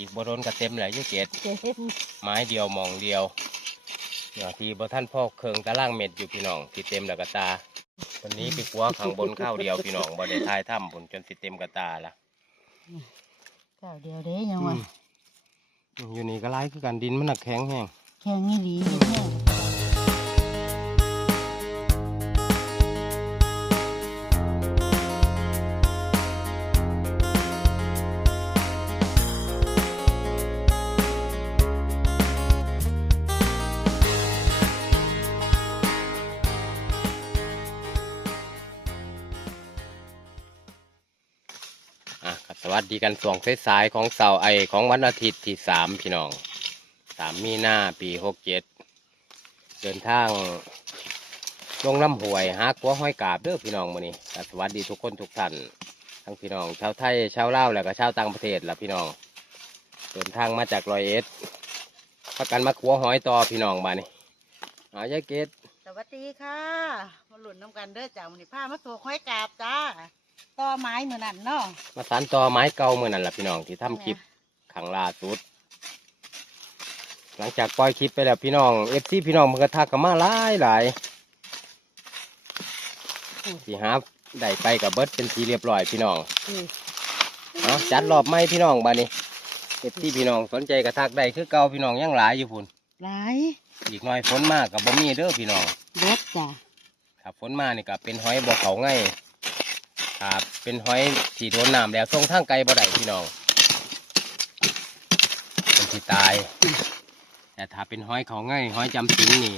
อีกบ่โดนก็เต็มแหละยี่เกดเจ็บไม้เดียวหมองเดียวเนี่ยที่บ่ท่านพ่อเคืองตะล่างเม็ดอยู่พี่น้องที่เต็มแล้วกระตาวันนี้ไปกัวข้างบนข้าวเดียวพี่น้องบ่ได้ทายถ้ำผลจนสิเต็มกระตาละเจ้าเดียวเด้ยังว่าอืมอยู่นี่ก็ไล่คือกันดินมันหนักแข็งแห้งแค่นี้ดีแค่อ่ สวัสดีกันสองสายๆของเสาร์ไอของวันอาทิตย์ที่สามพี่น้องสามมีหน้าปีหกเจ็ดเดินทางลงน้ำห่วยหากัวห้อยกาบเด้อพี่น้องมื้อนี้ก็สวัสดีทุกคนทุกท่านทั้งพี่น้องชาวไทยชาวลาวแล้วก็ชาวต่างประเทศล่ะพี่น้อง เดินทางมาจากรอยเอ็ดพักกันมาขัวหอยต่อพี่น้องมานี่เอายายเกดสวัสดีค่ะมาหลุนน้ำกันเด้อจ้ามันนี้ผ้ามาโถกห้อยกาบจ้า ต่อไม้เหมือนนั่นเนาะมาสานต่อไม้เก่าเมื่อนั่นล่ะพี่น้องที่ทำคลิปขังล่าสุด หลังจากปล่อยคลิปไปแล้วพี่น้องเอฟซีพี่น้องมันก็ทักกันมาหลายหลายสีหาได้ไปกับเบิร์ดเป็นทีเรียบร้อยพี่น้องนี่เอาจัดรอบไม่พี่น้องบานี้เอฟซีพี่น้องสนใจกระทักได้คือเก่าพี่น้องยังหลายอยู่พุ่นหลายอีกหน่อยฝนมากกับบ่มีเด้อพี่น้องเบ็ดจ้าถ้าฝนมานี่ก็เป็นหอยบ่เขาง่าย ถ้าเป็นหอยที่โดนน้ำแล้วส่งทางไกลบ่ได้พี่น้องเป็นที่ตาย แต่ถ้าเป็นหอยเขาง่ายหอยจำศีลนี่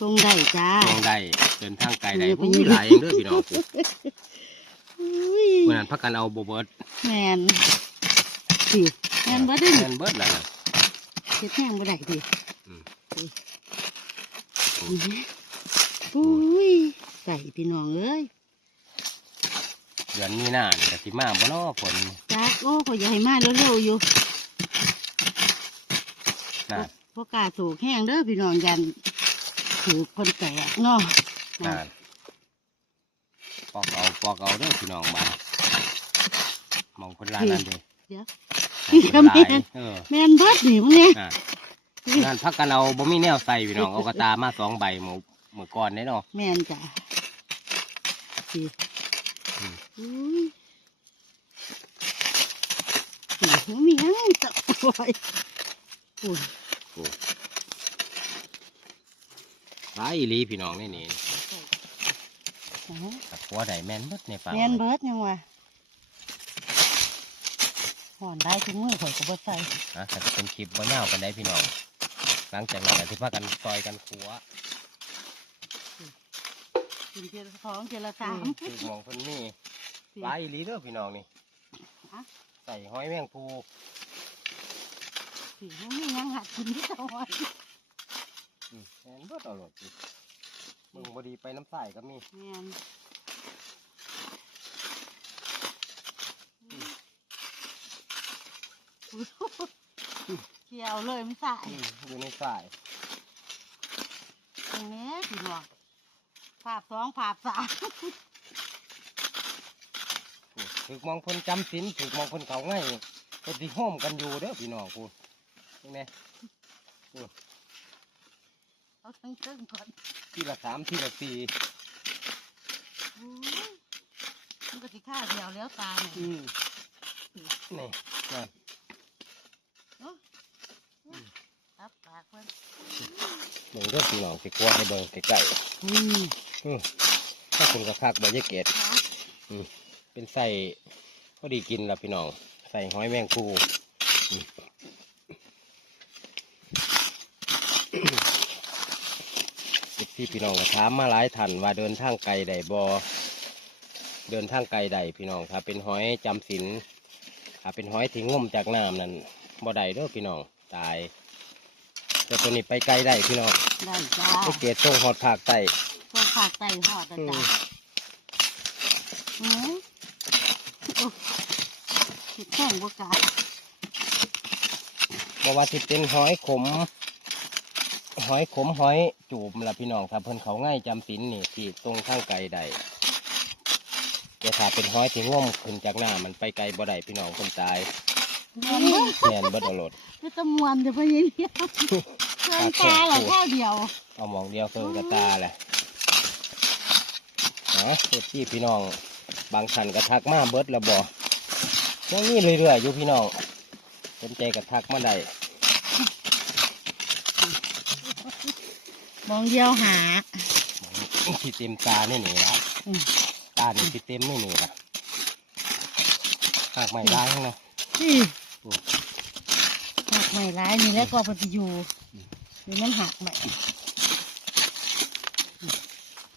ทรงได้จ้าส่งได้เดินทางไกลได้เออไปอุ้ยืยนหลายเองเด้อพี่น้องอุ้ยเมื่อนั้นพักกันเอาโบเบิร์ดแมนสิแมนบ่ได้แมนเบิร์ดล่ะนะเฮ็ดแห้งบ่ได้ดิอืมอุ้ยใส่พี่น้องเอ้ย เดือนมีหน้านี่ก็สิมาบ่เนาะฝนจ้าโอ้ขอยอยากให้มาเร็วๆอยู่น่ะพวกกาถูกแห้งเด้อพี่น้องยันถือคนแก่เนาะน่ะปอกเอาปอกเอาเด้อพี่น้องมามองคนลานนั่นเด้เดี๋ยวมองคนหลายเออแม่นเบิดนี่มึงเนี่ยน่ะนั่นพักกันเอาบ่มีแนวใส่พี่น้องเอากระตามาสองใบหมูหมูก่อนได้เนาะแม่นจ้ะ สิอืมอุ้ยสิบ่มีหยังตะโอยโอ้ยหลายอีหลีพี่น้องนี่นี่อ๋อกับหัวใดแม่นเบิดในฝั่งแม่นเบิดยังวะห่อนได้ทุกมือข่อยก็บ่ใส่นะแต่เป็นคลิปบ่ยาวปานใดพี่น้อง หลังจากนั้นก็สิพากันซอยกันขัว กินเจละสองเจละสาม คือหมองเพิ่นนี่หลายอีหลีเด้อพี่น้องนี่ฮะใส่หอยแมงภูสิบ่มีหยังหัดกินที่ตะวันอืมแม่นเบิดเอาโลดสิมึงบ่ดีไปน้ำใส่ก็มีแม่นเกี่ยวเลยไม่ใส่อืมอยู่ในสายตรงนี้พี่น้อง ภาพสองภาพสามอืมถึกมองเพิ่นจำศีลถึกมองเพิ่นเขาง่ายเพิ่นสิโฮมกันอยู่เด้อพี่น้องพูดนี่แน่เอาทั้งตึ้งก่อนทีละสามทีละสี่อุ้ยมันก็สิข้าวเดียวแล้วตายอืมนี่นั่นตับปากเพิ่นเบิ่งเด้อพี่น้องสิกลัวให้เบิ่งใกล้อืมๆอืม ถ้าคุณกระคักบ่ยายเกดเนาะเป็นใส่พอดีกินแล้วพี่น้อง ใส่หอยแมงภูอืมเด็กที่พี่น้องก็ถามมาหลายท่านว่าเดินทางไกลใดบอเดินทางไกลใดพี่น้องถ้าเป็นหอยจำศีลถ้าเป็นหอยที่งมจากน้ำนั่นบ่ได้เด้อพี่น้องตายแต่ตัวนี้ไปไกลได้พี่น้องได้จ้าไปเกตส่งหอดผากไต พวกผักไตหอดนะจ้าอืมโอ้เห็ดแห้งบกาดบว่าที่เป็นหอยขม หอยขมหอยจูบล่ะพี่น้องถ้าเพิ่นเขาง่ายจำศีลนี่ที่ตรงข้างไกลใดแต่ถ้าเป็นหอยที่ง่มขึ้นจากหน้ามันไปไกลบ่ได้พี่น้องคนตายมวนเบิ่งแม่นเบิดเอาโหลดคือตะมวนเดี๋ยวพะเยเดียวเครื่องตาเหรอข้าวเดียว เอาหมองเดียวเพิ่งกระตาแหละ นะเอฟซีพี่น้อง บางท่านกระทักมาเบิดแล้วบ่ยังนี่เรื่อยๆอยู่พี่น้องสนใจกระทักมาได้มองเดียวหาที่เต็มตานี่นี่ละอืมตานี่ที่เต็มนี่นี่ละหากไม่ได้นะที่อืมหักใหม่ร้ายนี่แล้วก็ปฏิยูนี่มันหักใหม่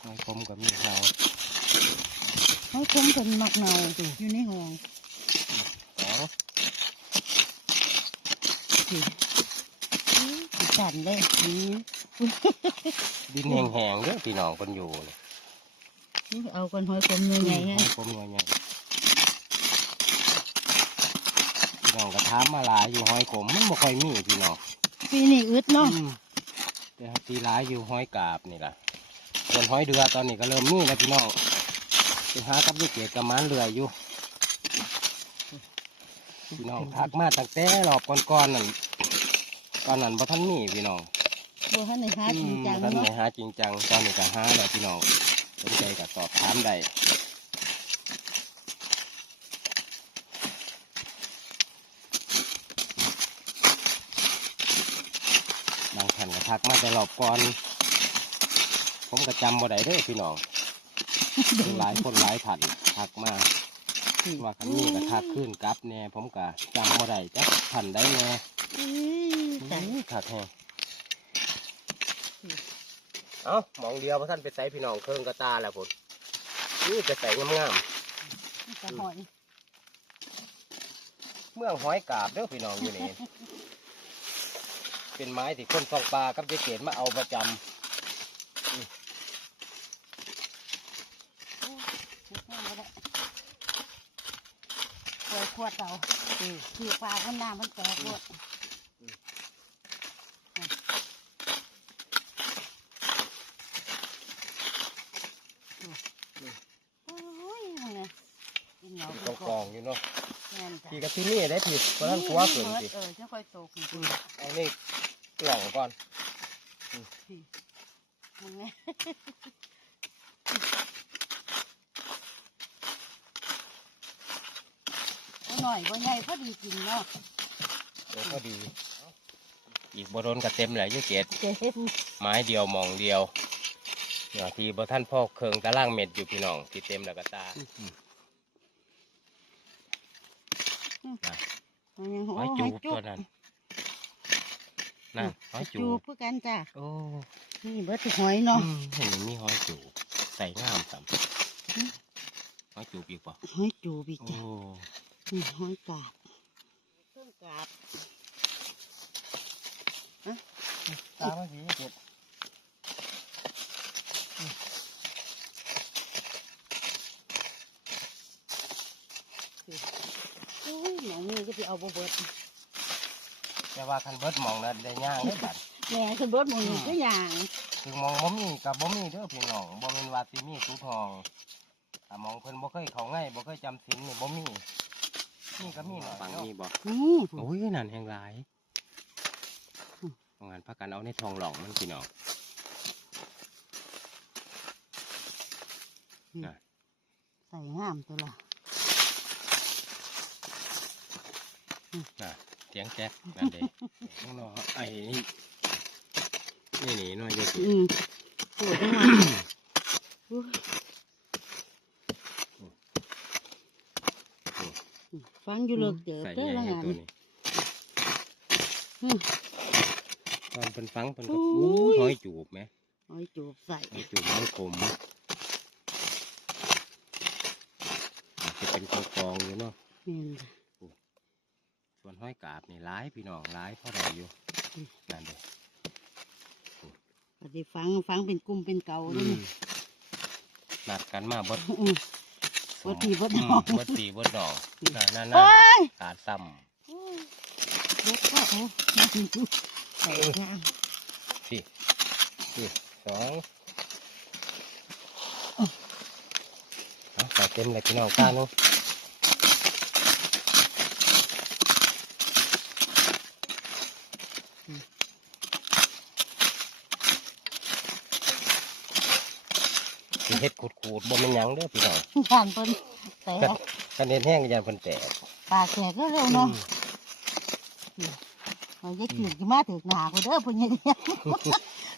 ไม่คมกับมีเรา เขาคงเป็นมักเนาอยู่ในห้องสองสิสั่นเลยอืมดินแห้งๆเด้อพี่น้องคนอยู่นี่เอาคนหอยกลมยังไงฮะให้คมหน่อยใหญ่พี่น้องกระทามมาหลายอยู่ห้อยขมมันบ่ค่อยมีพี่น้องปีนี้อึดเนาะอืมแต่ทีร้ายอยู่ห้อยกาบนี่ล่ะส่วนห้อยเดือตอนนี้ก็เริ่มมีแล้วพี่น้องไป หากับยี่เกียรกับหมันเรืออยู่พี่น้องทักมาตั้งแต่รอบก่อนๆนั่นตอนนั้นบ่ทันมีพี่น้องบัวท่านในหาจริงจังท่านไหนเนาะหาจริงจังตอนนี้ก็หาแล้วพี่น้องสนใจก็สอบถามได้บางท่านก็ทักมาแต่รอบก่อน ผมก็จำบ่ได้เด้อพี่น้องมี หลายคนหลายท่านทักมาว่าคันนี้ก็ทักขึ้นกลับแน่ผมก็จำบ่ได้จักท่านได้แน่อื้อจังอื้อคักแฮงเอ้าหมองเดียวพระท่านไปใส่พี่น้องเครื่องกระตาแล้วพุ่นนี่จะใส่งามจะหอยๆเมืองหอยกาบเด้อพี่น้องอยู่นี่เป็นไม้ที่คนฟองปลากับเจเกตมาเอาประจปล่อย ขวดเราคือปลาคนน้ำมันแตกหมดโอ้ยเนี่ยกินเหงาำไปกองกก่ออนงอยู่เนาะแม่นจ้ะพี่กับที่นี่ได้ผิดเพราะท่านกลัวเกินสิเออจะค่อยโตขึ้นสิเอานี่กล่องก่อนมึงเนี่ยเอา หน่อยบ่ใหญ่พอดีกินเนาะเดี๋ยวก็ดี อีกบโดนกระเต็มแหละเจเกตเจ็บไม้เดียวหมองเดียวเนี่ยที่บ่ท่านพ่อเคืองตะล่างเม็ดอยู่พี่น้องที่เต็มแล้วก็ตามันยังหัวหอยหจูอยบจุตัวนั้นนั่นหอยจูจูบบเพื่อกันจ้ะโอ้นี่เบิดทุกหอยเนาะอืมเห็นมันมีหอยจูบใส่งามสัมอืมหอยจูบอีกป่ะหอยจูบอีกโอ้จ้ะ นี่หอยกาบเครื่องกาบตามันสีเจ็ดอุ้ยหนองนี่จะไปเอาบ่เบิดแต่ว่าคันเบิดหมองนั้นได้ย่างได้บัดแหน่คือเบิดหมองนี่ก็อย่างถึงหมองบ่มีกับบ่มีเด้อพี่น้องบ่แม่นว่าสิมีตู้ทองถ้ามองเพิ่นบ่เคยเข้าง่ายบ่เคยจำศีลนี่บ่มี นี่ก็มีหน่อยฟังนี่บ่นี่โอ้ยนั่นแห่งหลายของงานพักกันเอาในทองหลองมันพี่น้องใส่งามตัวละน่ะเสียงแจ๊กนั่นเด้ข้างนอกไอ้นี่นี่นี่หน่อยเดียวสิอืมปวดมากอุ้ย ฟังอยู่เลิกเจอใส่เด้อใหญ่ละให้งานตัวนี้อืมตอนเป็นฟังเป็นก็อุ้อู้ยหอยจูบไหมหอยจูบใส่หอยจูบมันคมจะเป็นกองกองๆอยู่เนาะแม่นจ้ะส่วนห้อยกาบนี่ร้ายพี่น้องร้ายเพราะใดอยู่อืมนั่นเด้ปฏิฟังฟังเป็นกลุ่มเป็นเก่าอืด้วยมนัดกันมาบด อืม บ่ตีบ่ดอกบดตีบดดอกนั่นนั่นโอ้นั่นยขาดซ้โอ้ยเด็กก็โอ้มาจริงๆใส่งามำสี่สี่สองเอาใส่เต็มเลยพี่น้องก้านุ เฮ็ดขูดๆบ่แม่นหยังเด้อพี่น้องยานเพิ่นแต่กันกันเฮ็ดแห้งก็ยันเพิ่นแตกปากแตกก็เร็วเนาะมันจะกินกี่มาถึงหนากูเด้อเพิ่นยังเนี่ย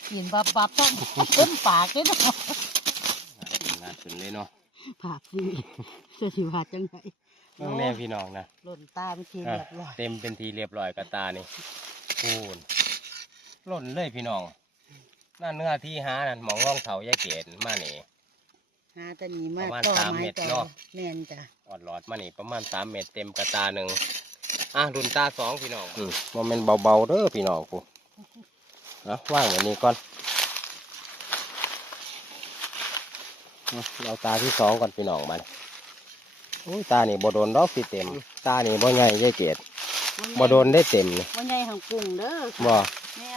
กินบับบับต้องเพิ่นปากเลยเนาะงานขึ้นเลยเนาะปากฟรีจะสิว่าจังไงเบิ่งแน่พี่น้องนะหล่นตาไปทีอะเรียบร้อยเต็มเป็นทีเรียบร้อยกระตานี่ปูนหล่นเลยพี่น้องนั่นเนื้อที่หานั่นหมองร่องเถายายเกศมานี่ หาแตะนีมาประมาณต่อสามไม้เม็ดต่อเนาะ แม่นจ้ะออดหลอดมานี่ประมาณสามเม็ดเต็มกระตาหนึ่งอะรุ่นตาสองพี่น้องอืมมันเป็นเบาๆเด้อพี่น้องกูนะว่างอย่างนี้ก่อนอะเอาตาที่สองก่อนพี่น้องมันโอ้ยตานี่บ่โดนดอกสิเต็ม ตานี่บ่ใหญ่ยายเกศบ่โดนได้เต็มนี่วันใหญ่ของกุ้งเด้อบ่ แม่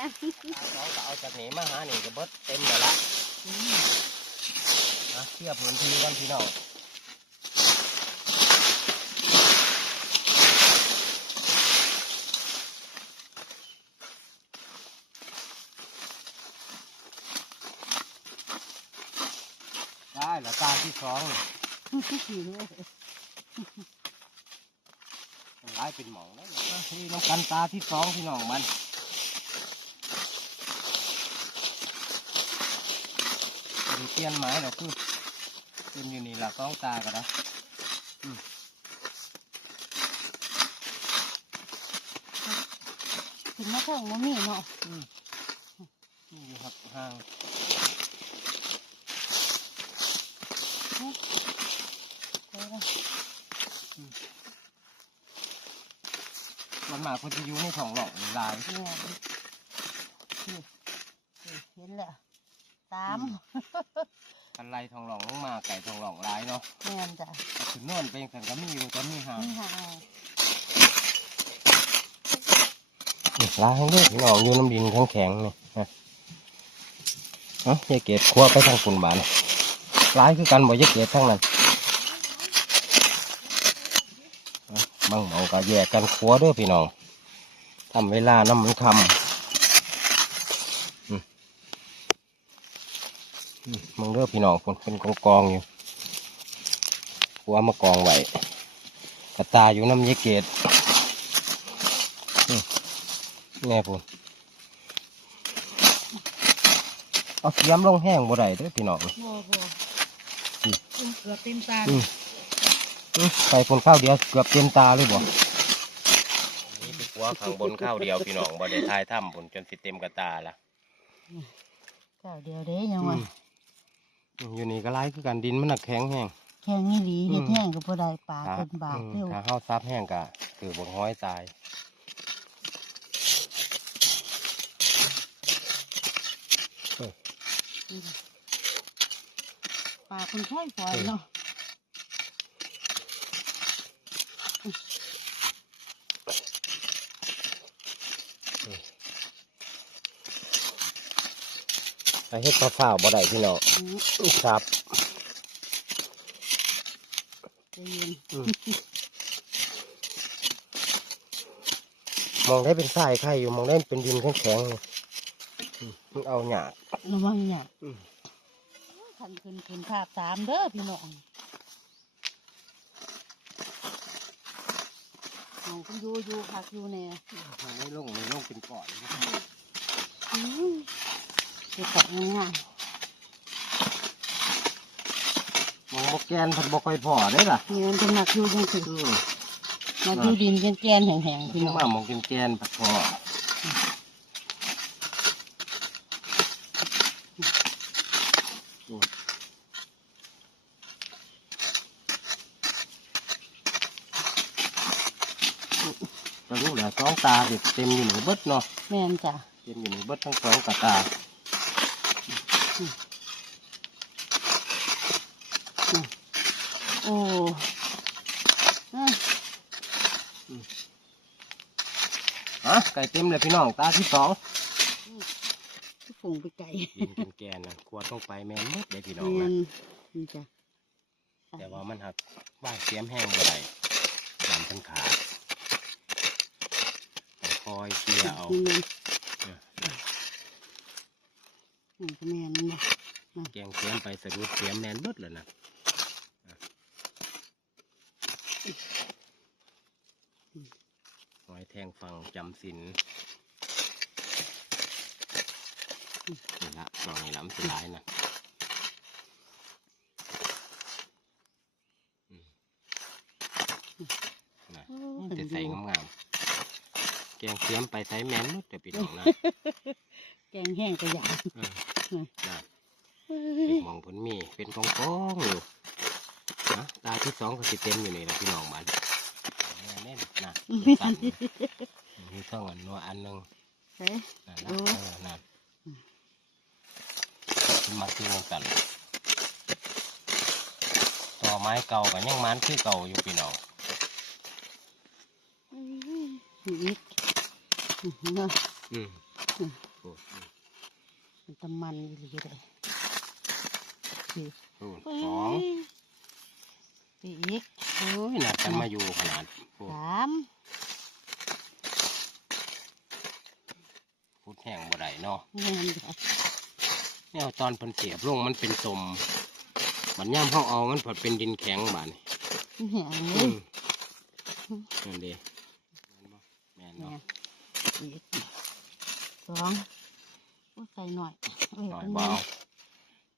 น้องก็เอาจากนี้มาหานี่ก็เบิดเต็มแล้วละ ทียบพื้นที่กันพี่น้องได้ละตาที่สองมันร้ายเป็นหมองแล้วนี่น้องกันตาที่สองพี่น้องมันเปลี่ยนไม้แล้วคือ เป็นอยู่นี่ละสองตากันนะถึงมาถึงมันมีเนาะนี่อยู่ครับห่างเออมันมากมันจะอยู่ในท้องหลอกลายแม่นนี่นี่เห็นแล้วสาม กันไล่ทองหลองลงมาไก่ทองหลองลายเนาะแม่นจ้ะก็ถึงโน่นเป็นสังก็มีอยู่ก็มีห่างนี่ห่างลายเลือดหนองอยู่น้ำดินแข็งแข็งๆนี่ฮะเอ้ายายเกดครัวไปทางฝุ่นบานลายคือกันบ่ยายเกดทั้งนั้นเอ้าบางเหมาก็แยกกันครัวเด้อพี่น้องทำเวลาน้ำมันคำอืมอื มมึงเด้อพี่น้องฝนเป็นกองกองๆอยู่ครัวมากองไว้กระตายอยู่น้ำยายเกดแง่พุ่นเอาเสียมลงแห้งบ่ได้เด้อพี่น้อง บัวบัวอืม เกือบเต็มตาอืมอื้อใส่พุ่นข้าวเดียวเกือบเต็มตาเลยบ่นี่เป็นหัวข้างบนข้าวเดียวพี่น้องบ่ได้ทายถ้ำพุ่นจนสิเต็มกระตาละ เจ้าเดียวเด้ยังวะอืม อยู่นี่ก็ไล่คือกันดินมันหนักแข็งแห้งแค่นี้หลีเฮ็ดอืมแห้งก็บ่ได้ปลาถ้าเป็นบาทอืมเร็วถ้าเฮาซับแห้งก็คือบงห้อยตายปลาคนค่อยปล่อยเนาะ ถ้าเฮ็ดข้าวฝ้าวบ่ได้พี่น้องอืมครับใจเย็นมองได้เป็นทรายไข่อยู่มองได้เป็นดินแข็งๆนี่อืมมันเอาหยาดระวังเนี่ยอืมขันขึ้นขึ้นภาพสามเด้อพี่น้องเอาคุณอยู่อยู่คักอยู่แน่มันไม่ลงไม่ลงเป็นก่อน อืมเก็บกับง่ายมองบกแกนผัดบกไฟพอได้ล่ะๆเงินเป็นหนักอยู่จังสิอืมมาอยู่ดินแกนๆแห้งๆพี่พี่น้องมามองแกนแกนผัดพอก็รู้แหละสองตาเด็ดเต็มอยู่หนูเบิดเนาะแม่นจ้ะเต็มอยู่หนูเบิดทั้งสองกระตา โอ้ฮะไก่เต็มเลยพี่น้องตาที่สองที่ฝงไปไกลดินเป็นแกนนะควรต้องไปแม่นหมดเลยพี่น้องนะนี่จ้ะแต่ว่ามันหักว่างเสียมแห้งบ่ได้ยามพันขาดคอยเชียร์เอาแมนเออนี่ก็แม่นนะมาแกงเสียมไปสะดุดเสียมแนนเบิดเลยนะหอย แทงฟังจำสินนี่ละสองนี่ละมันสิหลายนะอืมนะจะใส่งามๆแกงเสียมไปใส่แมนแต่พี่น้องนะแกงแห้งก็อยากเออนะเด็กมองผลมีเป็นกองกองๆอยู่นะตาที่สองก็สิเต็มอยู่นี่แหละพี่น้องมันแน่นนะสั่นมีต้องอันนัวอันหนึงใช่นั่นโอ้นะเออนั่นมันมาคือวงกันต่อไม้เก่ากับยังมันคือเก่าอยู่พี่น้องอีกเนาะอืมอืมโอ้อืมมันตะมันอีหลีเลยสี่โอ้สอง อีกโอ้ยนัดกันมาอยู่ขนาดโอ้สามพูดแห้งบ่ได้เนาะแม่นจ้ะเนี่ยตอนเพิ่นเสียบลงมันเป็นสมบัดย่ำห้องเอามันผดเป็นดินแข็งบาดนี่แห้งเลอืยมนั่นเด้แม่นแม่เนาะนอีกสองโอ้ใส่หน่อยเอ้ยหน่อยอันเบานี้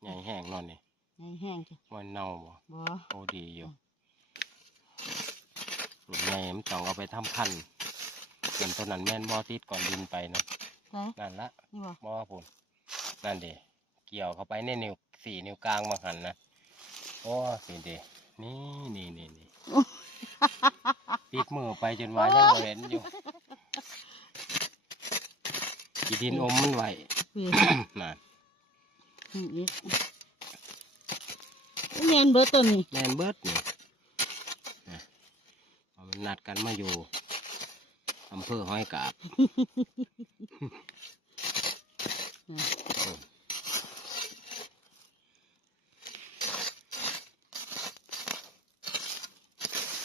ใหญ่แห้งนอนนี่ให้ แห้งจ้ะมันเน่าบ่บ่โอ้ดีอยู่หลุดใหญ่มันต้องเอาไปทำพันธุ์ส่วนตัวนั้นแม่นบ่ติดก่อนดินไปนะใส่นั่นละนี่บ่บ่พุ่นนั่นเด้เกี่ยวเข้าไปในนิ้วสี่นิ้วกลางมาหันนะโอ้สิเด้นี่นี่นี่นี่ติดมือไปจนว่ายังบ่เห็นอยู่กีดินอมมันไหวพี่น่ะอีกแม่นเบิดตัวนี้แมนเบิดนี่นะเอามันนัดกันมาอยู่อำเภอห้อยกาบ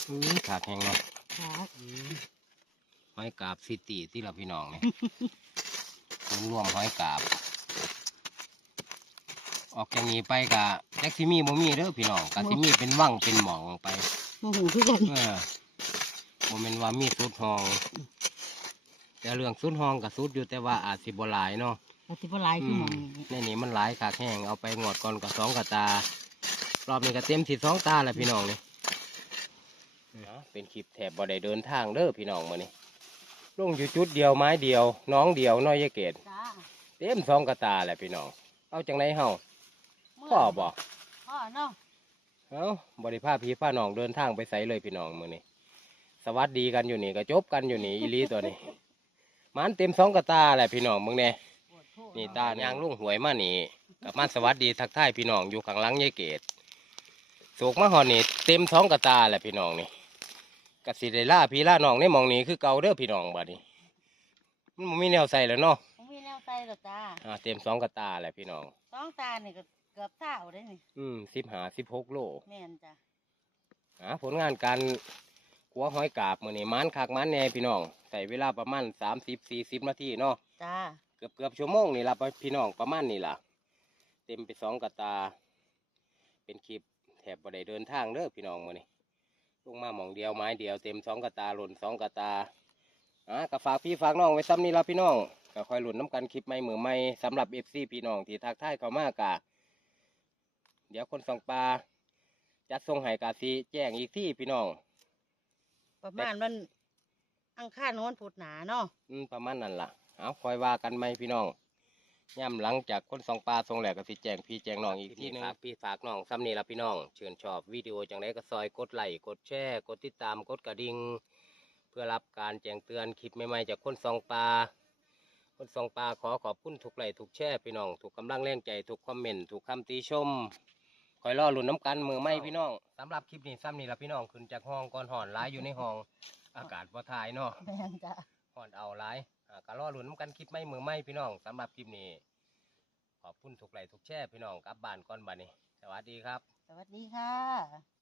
อื้อขาดแห้งเนาะครับห้อยกาบซิตี้ที่เราพี่น้องนี่รวมห้อยกาบ ออกจากนี้ไปกะแจ็คซิมีบ่มีเด้อพี่น้องกะซิมีเป็นว่างเป็นหมองไปโมโหคือกันเออโมเมนว่ามีสุดห้อง แต่เรื่องสุดห้องกับสุดอยู่แต่ว่าอาจสิบ่หลายเนาะปฏิบัติหลายคือหมองนี้ในนี้มันหลายขากแห้งเอาไปงวดก่อนกับสองกับตารอบนี้ก็เต็มที่สองตาแหละพี่น้องนี่เอาเป็นคลิปแถบบ่ได้เดินทางเด้อพี่น้องมานี่ลงอยู่จุดเดียวไม้เดียว น้องเดียวน้อยยายเกดจ้าเต็มสองกับตาแหละพี่น้อง เอาจังไหนเฮา พ่อบอกพ่อเนาะเอาบริภาพี่พาน้องเดินทางไปใสเลยพี่น้องมือนี้สวัสดีกันอยู่นี่ก็จบกันอยู่นี่อีหลีตัวนี้มันเต็มสองกระตาแหละพี่น้องมึงเนี่ยปวดโทษนี่ตายางลุงหวยมานี่กับมาสวัสดีทักทายพี่น้องอยู่ข้างหลังยายเกดโศกมาหอนี่เต็มสองกระตาแหละพี่น้องนี่กสิได้ล่าพี่ล่าน้องในหมองนี้คือเก่าเด้อพี่น้องบัดนี้มันบ่มีแนวใส่แล้วเนาะผมมีแนวใส่หรอจ้าอ่าเต็มสองกระตาแหละพี่น้องสองตานี่ก็เกือบเท่าได้นี่อืมสิบหาสิบหกโลแม่นจ้ะหาผลงานการขัวหอยกาบมือนี่มันคักมันแน่พี่น้องใส่เวลาประมาณสามสิบสี่สิบนาทีเนาะจ้าเกือบเกือบชั่วโมงนี่ละพี่น้องประมาณนี่ล่ะ เต็มไปสองกระตา เป็นคลิปแถบบ่ได้เดินทางเด้อพี่น้องมือนี่ลงมาหมองเดียวไม้เดียวเต็มสองกระตาหล่นสองกระตาอะก็ฝากพี่ฝากน้องไว้ซ้ำนี่ละพี่น้องก็คอยหลุนน้ำกันคลิปใหม่มือใหม่สำหรับเอฟซีพี่น้องที่ทักทายเขามากะ เดี๋ยวคนสองปลาจัดทรงให้กาซีแจ้งอีกที่พี่น้อง ประมาณวันอังคารโน้นพุธหนาเนาะอืมประมาณนั้นล่ะ เอาคอยว่ากันไหมพี่น้องย่ำหลังจากคนสองปลาทรงแหลกก็สิแจงพี่แจงน้องอีกทีหนึงฝากพี่ฝากน้องซ้ำนี่ละพี่น้องเชิญชอบวิดีโอจังไดก็ซอยกดไลค์กดแชร์กดติดตามกดกระดิ่งเพื่อรับการแจ้งเตือนคลิปใหม่ๆจากคนสองปลาคนสองปลาขอขอบคุณทุกไลค์ทุกแชร์พี่น้องทุกกำลังแรงใจทุกคอมเมนต์ทุกคำติชม คอยรอลุ้นน้ำกันมือไม่พี่น้องสำหรับคลิปนี้ซ้ำนี่ละพี่น้องขึ้นจากห้องก่อนหอนร้ายอยู่ในห้อง อากาศพอทายเนาะแม่นจ้ะหอนเอาหลายอ่าก็รอลุ้นนำกันคลิปไม่มือไม่พี่น้องสำหรับคลิปนี้ ขอบคุณทุกไลค์ทุกแชร์พี่น้องกลับบ้านก่อนบัดนี้ สวัสดีครับ สวัสดีค่ะ